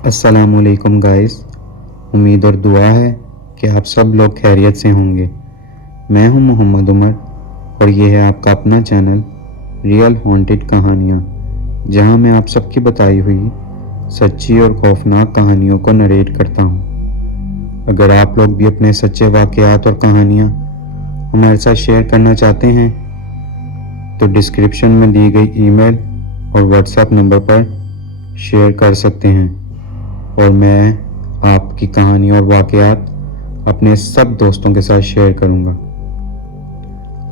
अस्सलामुअलैकुम गाइस। उम्मीद और दुआ है कि आप सब लोग खैरियत से होंगे। मैं हूं मोहम्मद उमर और ये है आपका अपना चैनल रियल हॉन्टेड कहानियाँ, जहां मैं आप सबकी बताई हुई सच्ची और खौफनाक कहानियों को नरेट करता हूं। अगर आप लोग भी अपने सच्चे वाक़यात और कहानियाँ हमारे साथ शेयर करना चाहते हैं तो डिस्क्रिप्शन में दी गई ईमेल और व्हाट्सएप नंबर पर शेयर कर सकते हैं और मैं आपकी कहानी और वाक़यात अपने सब दोस्तों के साथ शेयर करूंगा।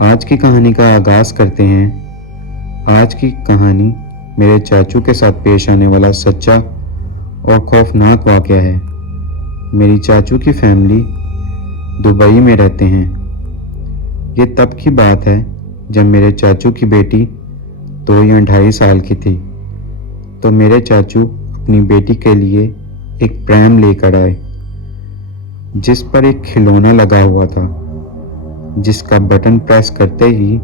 आज की कहानी का आगाज़ करते हैं। आज की कहानी मेरे चाचू के साथ पेश आने वाला सच्चा और खौफनाक वाक़या है। मेरी चाचू की फैमिली दुबई में रहते हैं। ये तब की बात है जब मेरे चाचू की बेटी 2 या 2.5 साल की थी। तो मेरे चाचू अपनी बेटी के लिए एक प्रैम लेकर आए जिस पर एक खिलौना लगा हुआ था, जिसका बटन प्रेस करते ही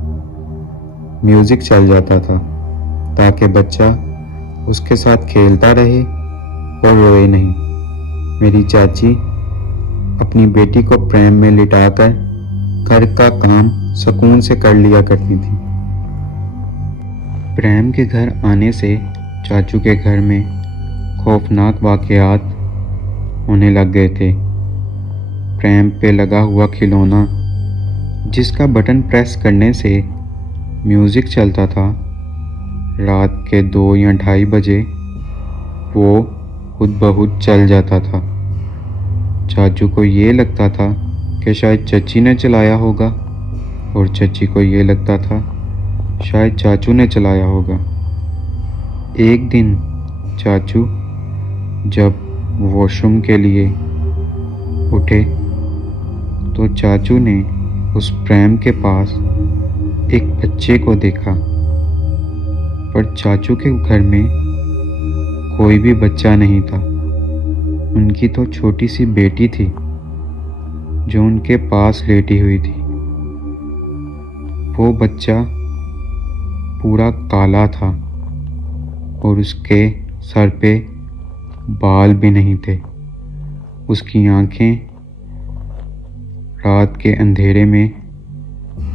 म्यूजिक चल जाता था ताकि बच्चा उसके साथ खेलता रहे और रोए नहीं। मेरी चाची अपनी बेटी को प्रैम में लिटाकर घर का काम सुकून से कर लिया करती थी। प्रैम के घर आने से चाचू के घर में खौफनाक वाक़यात होने लग गए थे। प्रैम पे लगा हुआ खिलौना जिसका बटन प्रेस करने से म्यूज़िक चलता था, रात के 2 या 2:30 बजे वो खुद ब खुद चल जाता था। चाचू को ये लगता था कि शायद चची ने चलाया होगा और चची को ये लगता था शायद चाचू ने चलाया होगा। एक दिन चाचू जब वॉशरूम के लिए उठे तो चाचू ने उस प्रैम के पास एक बच्चे को देखा, पर चाचू के घर में कोई भी बच्चा नहीं था। उनकी तो छोटी सी बेटी थी जो उनके पास लेटी हुई थी। वो बच्चा पूरा काला था और उसके सर पे बाल भी नहीं थे। उसकी आंखें रात के अंधेरे में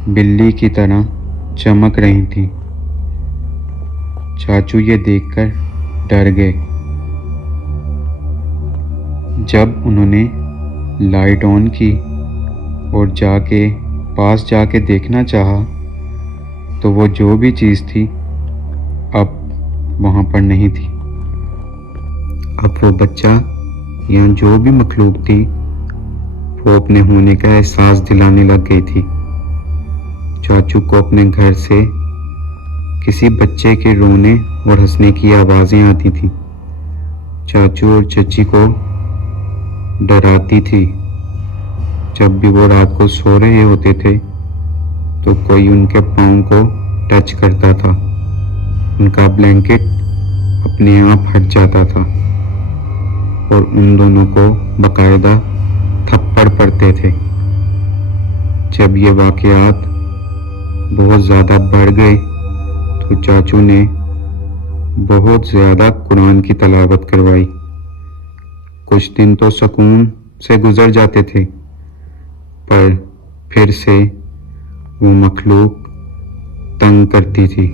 बिल्ली की तरह चमक रही थीं। चाचू ये देखकर डर गए। जब उन्होंने लाइट ऑन की और पास जाके देखना चाहा तो वो जो भी चीज़ थी अब वहाँ पर नहीं थी। अब वो बच्चा या जो भी मखलूक थी वो अपने होने का एहसास दिलाने लग गई थी। चाचू को अपने घर से किसी बच्चे के रोने और हंसने की आवाज़ें आती थीं। चाचू और चची को डराती थी। जब भी वो रात को सो रहे होते थे तो कोई उनके पाँव को टच करता था। उनका ब्लैंकेट अपने आप हट जाता था और उन दोनों को बाकायदा थप्पड़ पड़ते थे। जब ये वाक़यात बहुत ज़्यादा बढ़ गए तो चाचू ने बहुत ज़्यादा कुरान की तिलावत करवाई। कुछ दिन तो सुकून से गुजर जाते थे, पर फिर से वो मखलूक तंग करती थी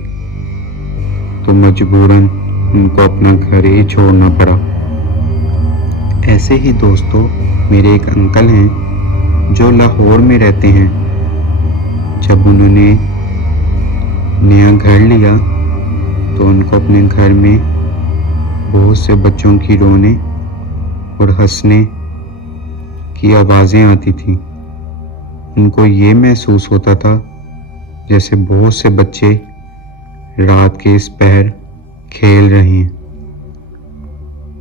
तो मजबूरन उनको अपना घर ही छोड़ना पड़ा। ऐसे ही दोस्तों, मेरे एक अंकल हैं जो लाहौर में रहते हैं। जब उन्होंने नया घर लिया तो उनको अपने घर में बहुत से बच्चों की रोने और हंसने की आवाज़ें आती थीं। उनको ये महसूस होता था जैसे बहुत से बच्चे रात के इस पहर खेल रहे हैं।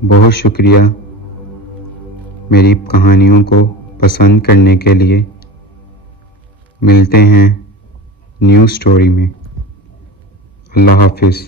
बहुत शुक्रिया मेरी कहानियों को पसंद करने के लिए। मिलते हैं न्यू स्टोरी में। अल्लाह हाफिज़।